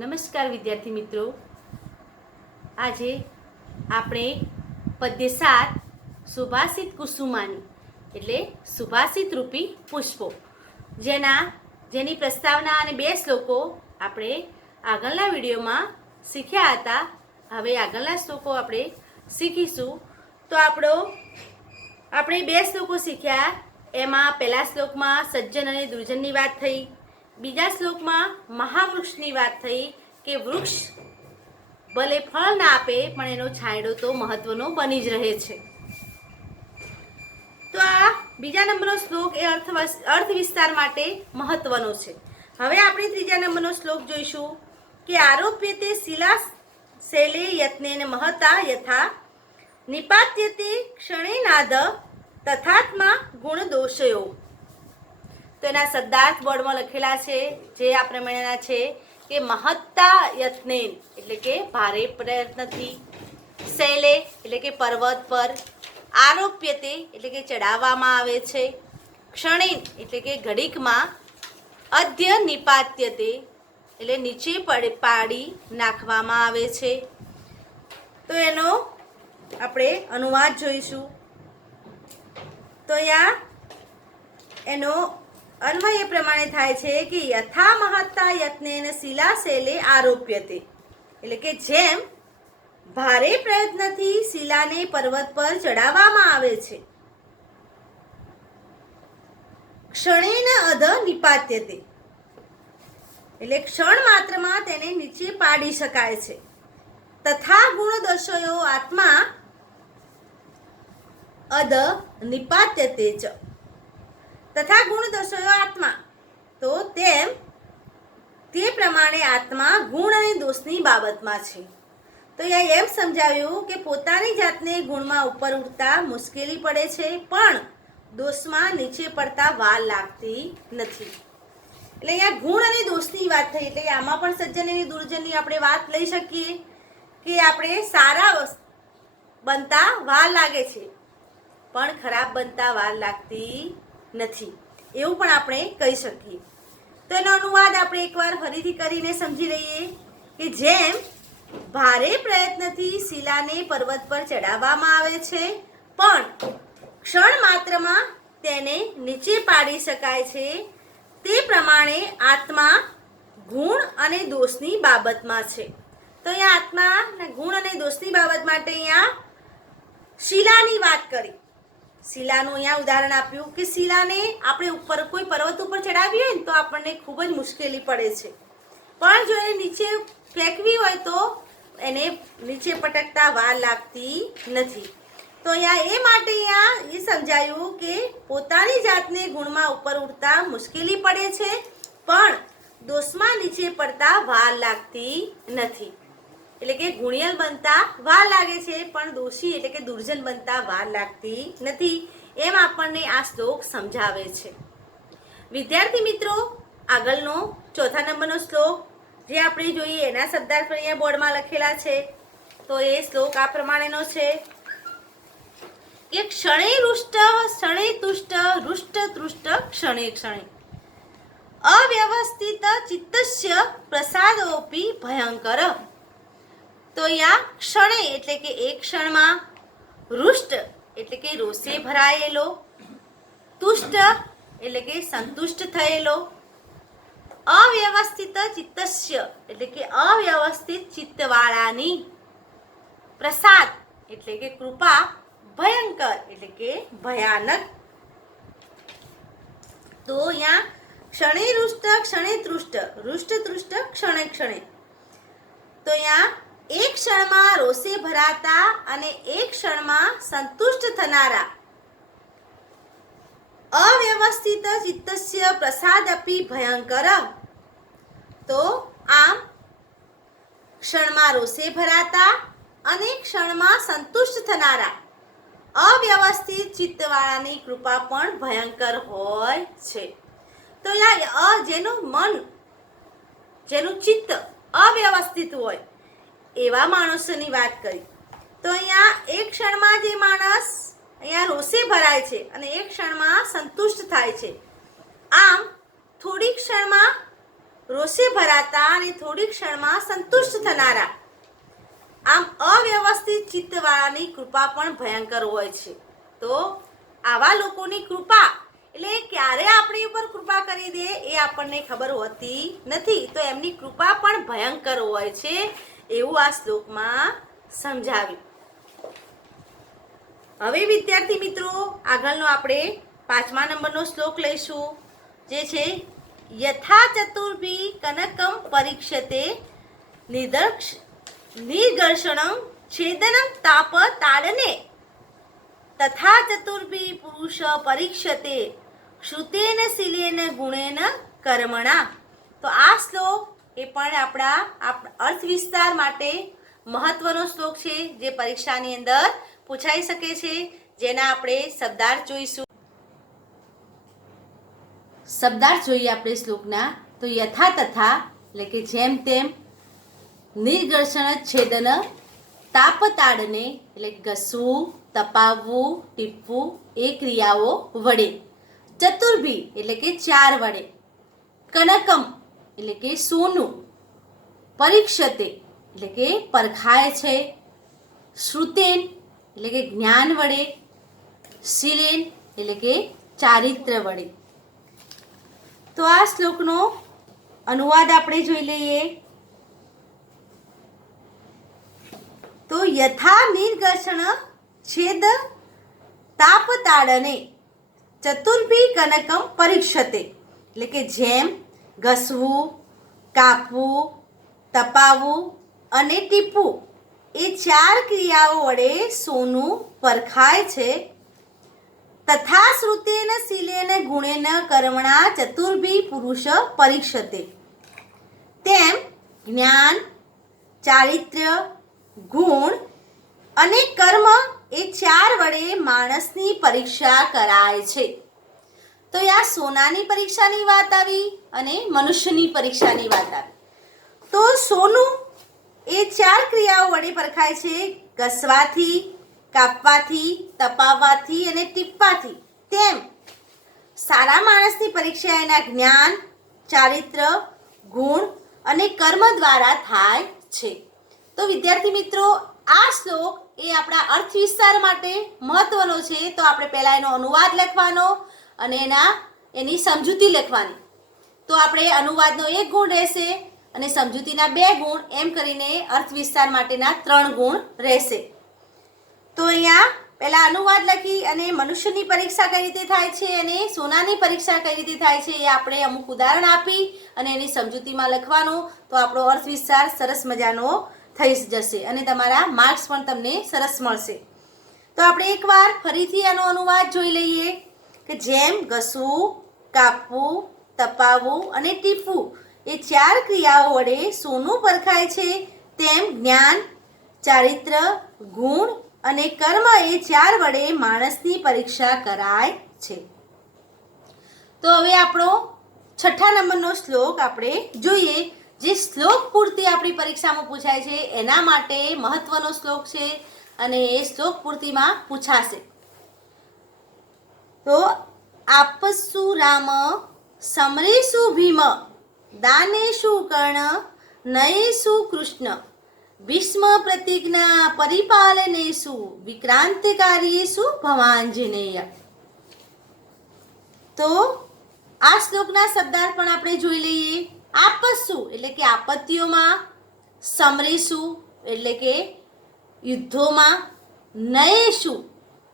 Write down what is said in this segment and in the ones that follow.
નમસ્કાર વિદ્યાર્થી મિત્રો, આજે આપણે પદ્ય 7 સુભાષિત કુસુમાની એટલે સુભાષિત રૂપી પુષ્પો જેની પ્રસ્તાવના અને 2 શ્લોકો આપણે આગળના વિડીયોમાં શીખ્યા હતા. હવે આગળના શ્લોકો આપણે શીખીશું. તો આપણે 2 શ્લોકો શીખ્યા. એમાં પહેલા શ્લોકમાં સજ્જન અને દુર્જનની વાત થઈ. બીજા શ્લોકમાં મહાવૃક્ષની વાત થઈ કે વૃક્ષ ભલે ફળ ના આપે પણ એનો છાંયડો તો મહત્વનો બની જ રહે છે. તો આ બીજા નંબરનો શ્લોક એ અર્થ વિસ્તાર માટે મહત્વનો છે. હવે આપણે ત્રીજા નંબરનો શ્લોક જોઈશું કે આરોપ્યતે શિલા શૈલે યત્નેન મહતા યથા નિપાત્યતે ક્ષણેનાદ તથાત્મા ગુણ દોષયો. તો એના શબ્દાર્થ બોર્ડમાં લખેલા છે, જે આ પ્રમાણેના છે કે મહત્તા યત્નેન એટલે કે ભારે પ્રયત્નથી, શૈલે એટલે કે પર્વત પર, આરોપ્યતે એટલે કે ચડાવવામાં આવે છે, ક્ષણેન એટલે કે ઘડીકમાં, અધ્ય નિપાત્યતે એટલે નીચે પાડી નાખવામાં આવે છે. તો એનો આપણે અનુવાદ જોઈશું. તો અહીંયા એનો અન્વય એ પ્રમાણે થાય છે કે યથા મહત્તા યત્નેન શિલા શૈલે આરોપ્યતે એટલે કે જેમ ભારે પ્રયત્નથી શિલાને પર્વત પર ચડાવવામાં આવે છે, ક્ષણેન અધ નિપાત્યતે એટલે ક્ષણ માત્રમાં તેને નીચે પાડી શકાય છે. તથા ગુણ દર્શયો આત્મા અધ નિપાત્યતે ચ તથા ગુણ દર્શયો આત્મા તો તે પ્રમાણે આત્મા ગુણ અને દોષની બાબતમાં છે. તો અહીંયા એમ સમજાવ્યું કે પોતાની જાતને ગુણમાં ઉપર ઉઠતા મુશ્કેલી પડે છે, પણ દોષમાં નીચે પડતા વાર લાગતી નથી. એટલે અહીંયા ગુણ અને દોષની વાત થઈ. એટલે આમાં પણ સજ્જન અને દુર્જનની આપણે વાત લઈ શકીએ કે આપણે સારા બનતા વાર લાગે છે પણ ખરાબ બનતા વાર લાગતી નથી, એવું પણ આપણે કહી શકીએ. તો એનો અનુવાદ આપણે એકવાર ફરીથી કરીને સમજી લઈએ કે જેમ ભારે પ્રયત્નથી શિલાને પર્વત પર ચડાવવામાં આવે છે પણ ક્ષણ માત્રમાં તેને નીચે પાડી શકાય છે, તે પ્રમાણે આત્મા ગુણ અને દોષની બાબતમાં છે. તો અહીંયા આત્મા ગુણ અને દોષની બાબત માટે અહીંયા શિલાની વાત કરી. શિલાનું અહીંયા ઉદાહરણ આપ્યું કે શિલાને આપણે ઉપર કોઈ પર્વત ઉપર ચડાવી હોય ને તો આપણને ખૂબ જ મુશ્કેલી પડે છે, પણ જો એને નીચે ફેંકવી હોય તો એને નીચે પટકતા વાર લાગતી નથી. તો અહીંયા એ માટે અહીંયા એ સમજાયું કે પોતાની જાતને ગુણમાં ઉપર ઉઠતા મુશ્કેલી પડે છે પણ દોષમાં નીચે પડતા વાર લાગતી નથી. એટલે કે ગુણિયલ બનતા વાર લાગે છે પણ દોષી એટલે કે દુર્જન બનતા વાર લાગતી નથી, એમ આપણને આ શ્લોક સમજાવે છે. વિદ્યાર્થી મિત્રો, આગળનો ચોથા નંબરનો શ્લોક જે આપણે જોઈએ એના શબ્દાર્થ અહીંયા બોર્ડમાં લખેલા છે. તો એ શ્લોક આ પ્રમાણેનો છે કે ક્ષણે રુષ્ટ ક્ષણે તુષ્ટ રુષ્ટ તૃષ્ટ ક્ષણે ક્ષણે અવ્યવસ્થિત ચિત્તસ્ય પ્રસાદોપી ભયંકર. તો અહીંયા ક્ષણે એટલે કે એક ક્ષણમાં, રુષ્ટ એટલે કે રોષે ભરાયેલો, તુષ્ટ એટલે કે સંતુષ્ટ થયેલો, અવ્યવસ્થિત ચિત્તસ્ય એટલે કે અવ્યવસ્થિત ચિત્તવાળાની, પ્રસાદ એટલે કે કૃપા, ભયંકર એટલે કે ભયાનક. તો અહીંયા ક્ષણે રુષ્ટ ક્ષણે તૃષ્ટ રુષ્ટ તૃષ્ટ ક્ષણે ક્ષણે. તો અહીંયા એક ક્ષણમાં રોષે ભરાતા અને એક ક્ષણમાં સંતુષ્ટ થનારા, અવ્યવસ્થિત ચિત્તસ્ય પ્રસાદપી ભયંકર. તો આમ ક્ષણમાં રોષે ભરાતા અને ક્ષણમાં સંતુષ્ટ થનારા અવ્યવસ્થિત ચિત્તવાળાની કૃપા પણ ભયંકર હોય છે. તો જેનું મન જેનું ચિત્ત અવ્યવસ્થિત હોય એવા માણસોની વાત કરી. તો અહીંયા એક ક્ષણમાં જે માણસ અહીંયા રોષે ભરાય છે અને એક ક્ષણમાં સંતુષ્ટ થાય છે, આમ થોડી ક્ષણમાં રોષે ભરાતા અને થોડી ક્ષણમાં સંતુષ્ટ થનારા, આમ અવ્યવસ્થિત ચિત્તવાળાની કૃપા પણ ભયંકર હોય છે. તો આવા લોકોની કૃપા એટલે ક્યારે આપણી ઉપર કૃપા કરી દે એ આપણને ખબર હોતી નથી. તો એમની કૃપા પણ ભયંકર હોય છે એવું આ શ્લોકમાં સમજાવ્યું. હવે વિદ્યાર્થી મિત્રો, આગળનો આપણે 5મા નંબરનો શ્લોક લઈશું, જે છે યથા ચતુર્ભી કનકમ પરીક્ષતે નિર્ઘર્ષણમ છેદનમ તાપ તાડને તથા ચતુર્ભી પુરુષ પરીક્ષતે શ્રુતેન શીલેન ગુણેન કર્મણા. તો આ શ્લોક એ પણ આપણા અર્થ વિસ્તાર માટે મહત્વનો શ્લોક છે, જે પરીક્ષાની અંદર પૂછાઈ શકે છે, જેના આપણે શબ્દાર્થ જોઈશું. શબ્દાર્થ જોઈએ આપણે શ્લોકના. તો યથા તથા એટલે કે જેમ તેમ, નિર્ઘર્ષણ છેદન તાપતાડને એટલે ઘસવું, તપાવવું, ટીપવું એ ક્રિયાઓ વડે, ચતુર્ભી એટલે કે 4 વડે, કનકમ એટલે કે સોનું, પરીક્ષતે એટલે કે પરખાય છે, શ્રુતેન એટલે કે જ્ઞાન વડે, શીલેન એટલે કે ચારિત્ર વડે. તો આ શ્લોકનો અનુવાદ આપણે જોઈ લઈએ. તો યથા નિર્ઘર્ષણ છેદ તાપતાડને ચતુર્ભી કનકમ પરીક્ષતે એટલે કે જેમ ઘસવું, કાપવું, તપાવવું અને ટીપવું એ 4 ક્રિયાઓ વડે સોનું પરખાય છે, તથા શ્રુતેન શીલેન ગુણેન કર્મણા ચતુર્ભી પુરુષ પરીક્ષતે, તેમ જ્ઞાન, ચારિત્ર્ય, ગુણ અને કર્મ એ 4 વડે માણસની પરીક્ષા કરાય છે. તો આ સોનાની પરીક્ષાની વાત આવી અને મનુષ્યની પરીક્ષાની વાત આવી. તો સોનું એ 4 ક્રિયાઓ વડે પરખાય છે, ઘસવાથી, કાપવાથી, તપાવવાથી અને ટીપવાથી. તેમ સારા માણસની પરીક્ષા એના જ્ઞાન, ચારિત્ર, ગુણ અને કર્મ દ્વારા થાય છે. તો વિદ્યાર્થી મિત્રો, આ શ્લોક એ આપણા અર્થ વિસ્તાર માટે મહત્વનો છે. તો આપણે પહેલા એનો અનુવાદ લખવાનો અને એની સમજૂતી લખવાની. તો આપણે અનુવાદનો 1 ગુણ રહેશે અને સમજૂતીના 2 ગુણ, એમ કરીને અર્થ વિસ્તાર માટેના 3 ગુણ રહેશે. તો અહીંયા પહેલા અનુવાદ લખી અને મનુષ્યની પરીક્ષા કઈ રીતે થાય છે અને સોનાની પરીક્ષા કઈ રીતે થાય છે એ આપણે અમુક ઉદાહરણ આપી અને એની સમજૂતીમાં લખવાનું. તો આપણો અર્થ વિસ્તાર સરસ મજાનો થઈ જશે અને તમારા માર્ક્સ પણ તમને સરસ મળશે. તો આપણે એકવાર ફરીથી આનો અનુવાદ જોઈ લઈએ કે જેમ ઘસવું, કાપવું, તપાવવું અને ટીપવું એ 4 ક્રિયાઓ વડે સોનું પરખાય છે, તેમ જ્ઞાન, ચારિત્ર, ગુણ અને કર્મ એ 4 વડે માણસની પરીક્ષા કરાય છે. તો હવે આપણો 6ઠા નંબરનો શ્લોક આપણે જોઈએ, જે શ્લોક પૂર્તિ આપણી પરીક્ષામાં પૂછાય છે એના માટે મહત્વનો શ્લોક છે અને એ શ્લોક પૂર્તિમાં પૂછાશે. તો આપસ્સુ રામ સમરેશુ ભીમ દાનેશુ કર્ણ નયેશુ કૃષ્ણ ભીષ્મ પ્રતિજ્ઞા પરિપાલનેશુ વિક્રાંતિકારીશુ ભવાંજનેય. તો આ શ્લોકના શબ્દાર્થ પણ આપણે જોઈ લઈએ. આપસ્સુ એટલે કે આપત્તિઓમાં, સમરેશુ એટલે કે યુદ્ધોમાં, નયેશુ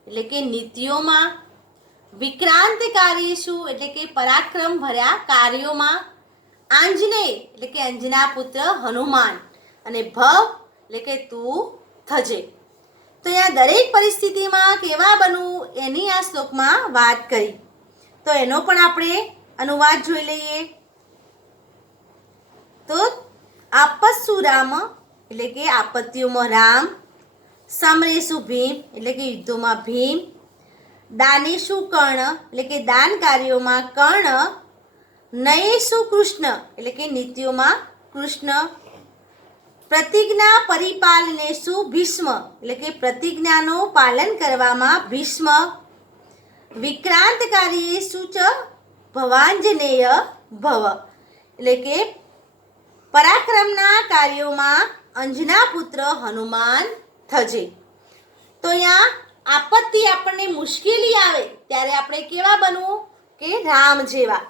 એટલે કે નીતિઓમાં, વિક્રાંતિકારીશુ એટલે કે પરાક્રમ ભર્યા કાર્યોમાં, આંજનેય એટલે કે અંજના પુત્ર હનુમાન અને ભવ એટલે કે તું થજે. તો અહીંયા દરેક પરિસ્થિતિમાં કેવા બનવું એની આ શ્લોકમાં વાત કરી. તો એનો પણ આપણે અનુવાદ જોઈ લઈએ. તો આપસ્સુ રામ એટલે કે આપત્તિઓમાં રામ, સમરેશુ ભીમ એટલે કે યુદ્ધોમાં ભીમ, દાનેશુ કર્ણ એટલે કે દાન કાર્યોમાં કર્ણ, નયેશુ કૃષ્ણ એટલે કે નીતિઓમાં કૃષ્ણ, પ્રતિજ્ઞા પરિપાલનેશુ ભીષ્મ એટલે કે પ્રતિજ્ઞાનું પાલન કરવામાં ભીષ્મ, વિક્રાંતકારીશુ ચ ભવાંજનેય ભવ એટલે કે પરાક્રમના કાર્યોમાં અંજના પુત્ર હનુમાન થજે. તો અહીંયા આપત્તિ આપણને મુશ્કેલી આવે ત્યારે આપણે કેવા બનવું કે રામ જેવા.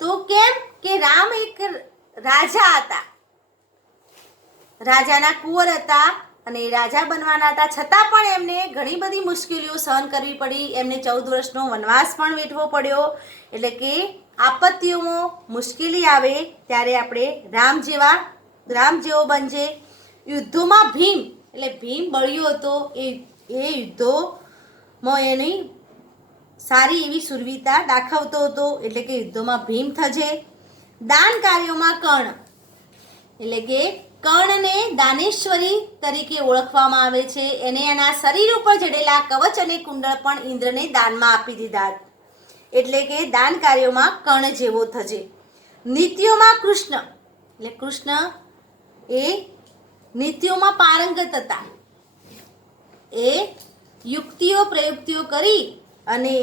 તો કેમ કે રામ એક રાજા હતા, રાજાના કુંવર હતા અને રાજા બનવાના હતા, છતાં પણ એમને ઘણી બધી મુશ્કેલીઓ સહન કરવી પડી. એમને 14 વર્ષનો વનવાસ પણ વેઠવો પડ્યો. એટલે કે આપત્તિઓમાં મુશ્કેલી આવે ત્યારે આપણે રામ જેવો બનજે. યુદ્ધોમાં ભીમ એટલે ભીમ બળ્યો હતો, એ યુદ્ધોમાં એની સારી એવી સુરવીરતા દાખવતો હતો, એટલે કે યુદ્ધોમાં ભીમ થજે. દાન કાર્યોમાં કર્ણ એટલે કે કર્ણને દાનેશ્વરી તરીકે ઓળખવામાં આવે છે. એને એના શરીર ઉપર જડેલા કવચ અને કુંડળ પણ ઇન્દ્રને દાનમાં આપી દીધા, એટલે કે દાન કાર્યોમાં કર્ણ જેવો થજે. નીતિઓમાં કૃષ્ણ એટલે કૃષ્ણ એ નીતિઓમાં પારંગત હતા. એ યુક્તિઓ પ્રયુક્તિઓ કરી અને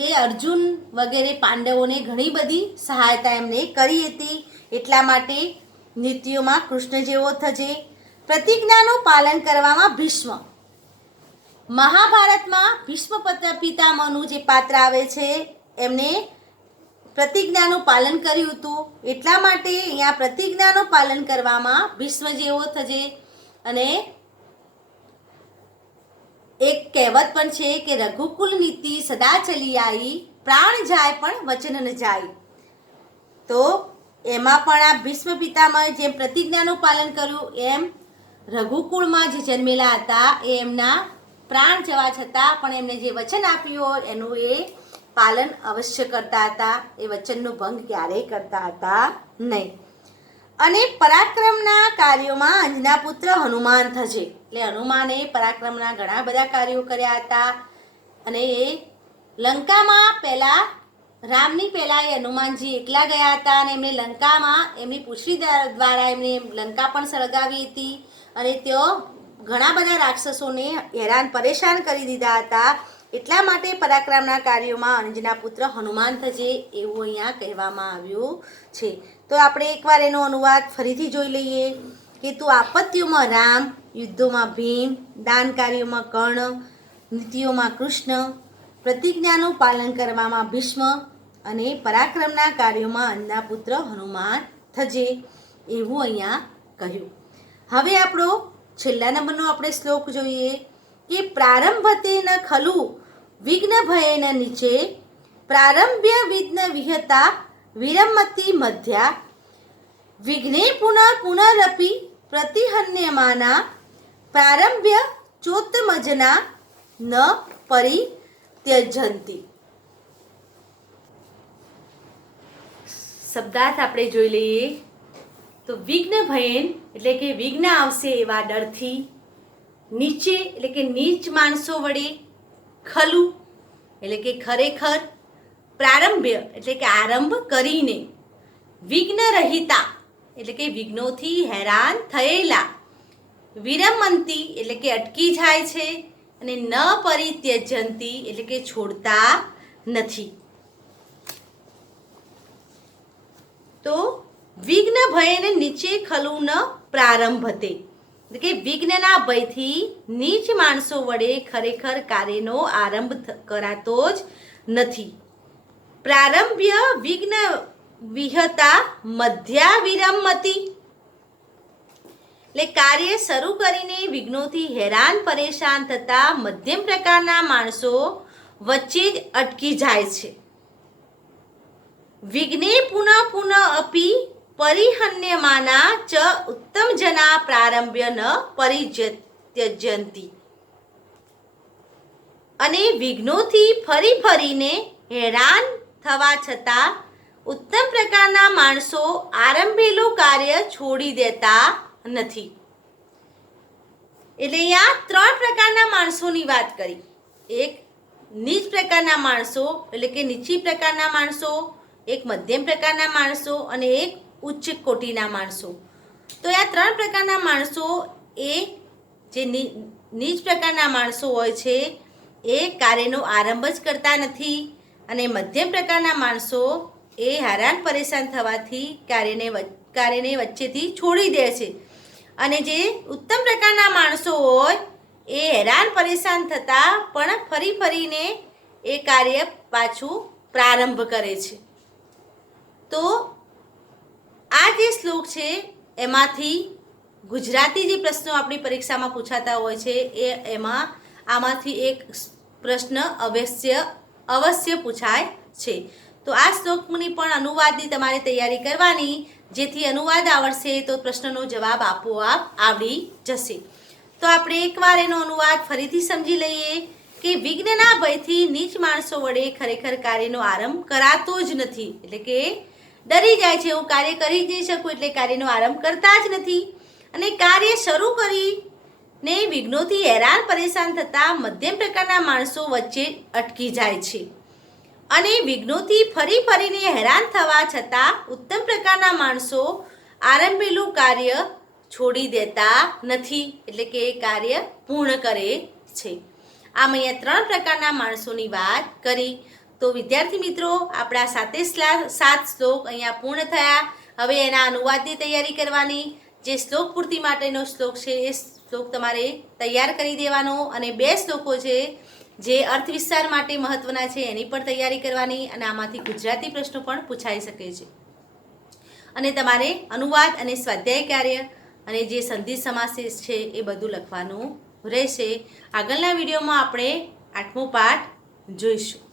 એ અર્જુન વગેરે પાંડવોને ઘણી બધી સહાયતા એમને કરી હતી. એટલા માટે નીતિઓમાં કૃષ્ણ જેવો થજે. પ્રતિજ્ઞાનું પાલન કરવામાં ભીષ્મ. મહાભારતમાં ભીષ્મ પિતામહનું જે પાત્ર આવે છે એમને પ્રતિજ્ઞાનું પાલન કર્યું હતું, એટલા માટે અહીંયા પ્રતિજ્ઞાનું પાલન કરવામાં ભીષ્મ જેવો થજે. અને એક કહેવત પણ છે કે રઘુકુલ નીતિ સદા ચલી આવી, પ્રાણ જાય પણ વચન ન જાય. તો એમાં પણ આ ભીષ્મ પિતામહે જેમ પ્રતિજ્ઞાનું પાલન કર્યું એમ રઘુકુળમાં જે જન્મેલા હતા એ એમના પ્રાણ જવા છતાં પણ એમને જે વચન આપ્યું હોય એનું એ પાલન અવશ્ય કરતા હતા. એ વચનનો ભંગ ક્યારેય કરતા હતા નહીં. અને પરાક્રમના કાર્યોમાં અંજના પુત્ર હનુમાન થજે. એટલે હનુમાને પરાક્રમના ઘણા બધા કાર્યો કર્યા હતા. અને એ લંકામાં પહેલા રામની પહેલા એ હનુમાનજી એકલા ગયા હતા અને એમને લંકામાં એમની પુત્રી દ્વારા એમને લંકા પણ સળગાવી હતી. અને તેઓ ઘણા બધા રાક્ષસોને હેરાન પરેશાન કરી દીધા હતા. એટલા માટે પરાક્રમના કાર્યોમાં અંજના પુત્ર હનુમાન થજે એવું અહીંયા કહેવામાં આવ્યું છે. તો આપણે એકવાર એનો અનુવાદ ફરીથી જોઈ લઈએ કે તું આપત્તિઓમાં રામ, યુદ્ધોમાં ભીમ, દાન કાર્યોમાં કર્ણ, નીતિઓમાં કૃષ્ણ, પ્રતિજ્ઞાનું પાલન કરવામાં ભીષ્મ અને પરાક્રમના કાર્યોમાં અંજના પુત્ર હનુમાન થજે એવું અહીંયા કહ્યું. હવે આપણો છેલ્લા નંબરનો આપણે શ્લોક જોઈએ કે પ્રારંભતે ન ખલુ વિઘ્ન ભયેન નીચે પ્રારંભ્ય વિઘ્ન વિહતા વિરમતી મધ્યા વિઘ્ને પુનરપી પ્રતિહન્યમાના પ્રારંભ્ય ચોત્તમજના ન પરિત્યજંતી. શબ્દાર્થ આપણે જોઈ લઈએ તો વિઘ્ન ભયેન એટલે કે વિઘ્ન આવશે એવા ડરથી, નીચે એટલે કે નીચ માણસો વડે, ખલુ એટલે કે ખરેખર, પ્રારંભ્ય એટલે કે આરંભ કરીને, વિઘ્ન રહિતા એટલે કે વિઘ્નોથી હેરાન થયેલા, વિરમંતી એટલે કે અટકી જાય છે, અને ન પરિત્યજંતી એટલે કે છોડતા નથી. તો વિઘ્ન ભયને નીચે ખલુ ન પ્રારંભતે એટલે કે વિઘ્નના ભયથી નીચ માણસો વડે ખરેખર કાર્યનો આરંભ કરાતો જ નથી. પ્રારંભ્ય વિઘ્ન વિહતા મધ્યા વિરમતી એટલે કાર્ય શરૂ કરીને વિઘ્નોથી હેરાન પરેશાન થતા મધ્યમ પ્રકારના માણસો વચ્ચે જ અટકી જાય છે. વિઘ્ને પુનઃ અપી પરિહન્યમાના ચ ઉત્તમ જના પ્રારંભ્ય ન પરિત્યજંતી અને વિઘ્નોથી ફરીને હેરાન થવા છતાં ઉત્તમ પ્રકારના માણસો આરંભેલું કાર્ય છોડી દેતા નથી. એટલે અહીંયા 3 પ્રકારના માણસોની વાત કરી. એક નીચ પ્રકારના માણસો એટલે કે નીચી પ્રકારના માણસો, એક મધ્યમ પ્રકારના માણસો અને એક ઉચ્ચ કોટીના માણસો. તો આ 3 પ્રકારના માણસો એ જે નીચ પ્રકારના માણસો હોય છે એ કાર્યનો આરંભ જ કરતા નથી, અને મધ્યમ પ્રકારના માણસો એ હેરાન પરેશાન થવાથી કાર્યને વચ્ચેથી છોડી દે છે અને જે ઉત્તમ પ્રકારના માણસો હોય એ હેરાન પરેશાન થતાં પણ ફરીને એ કાર્ય પાછું પ્રારંભ કરે છે. તો આ જે શ્લોક છે એમાંથી ગુજરાતી જે પ્રશ્નો આપણી પરીક્ષામાં પૂછાતા હોય છે એમાં આમાંથી એક પ્રશ્ન અવશ્ય પૂછાય છે. તો આ શ્લોકની પણ અનુવાદની તમારે તૈયારી કરવાની, જેથી અનુવાદ આવડશે તો પ્રશ્નનો જવાબ આપોઆપ આવડી જશે. તો આપણે એકવાર એનો અનુવાદ ફરીથી સમજી લઈએ કે વિઘ્નના ભયથી નીચ માણસો વડે ખરેખર કાર્યનો આરંભ કરાતો જ નથી. એટલે કે ડરી જાય છે, હું કાર્ય કરી જ નહીં શકું, એટલે કાર્યનો આરંભ કરતા જ નથી. અને કાર્ય શરૂ કરીને વિઘ્નોથી હેરાન પરેશાન થતા મધ્યમ પ્રકારના માણસો વચ્ચે અટકી જાય છે અને વિઘ્નોથી ફરીને હેરાન થવા છતાં ઉત્તમ પ્રકારના માણસો આરંભેલું કાર્ય છોડી દેતા નથી, એટલે કે એ કાર્ય પૂર્ણ કરે છે. આમ અહીંયા 3 પ્રકારના માણસોની વાત કરી. તો વિદ્યાર્થી મિત્રો, આપણા 7 શ્લોક અહીંયા પૂર્ણ થયા. હવે એના અનુવાદની તૈયારી કરવાની. જે શ્લોક પૂર્તિ માટેનો શ્લોક છે એ શ્લોક તમારે તૈયાર કરી દેવાનો અને 2 શ્લોકો છે જે અર્થ વિસ્તાર માટે મહત્વના છે એની પણ તૈયારી કરવાની. અને આમાંથી ગુજરાતી પ્રશ્નો પણ પૂછાઈ શકે છે. અને તમારે અનુવાદ અને સ્વાધ્યાય કાર્ય અને જે સંધિ સમાસ છે એ બધું લખવાનું રહેશે. આગળના વિડીયોમાં આપણે 8મો પાઠ જોઈશું.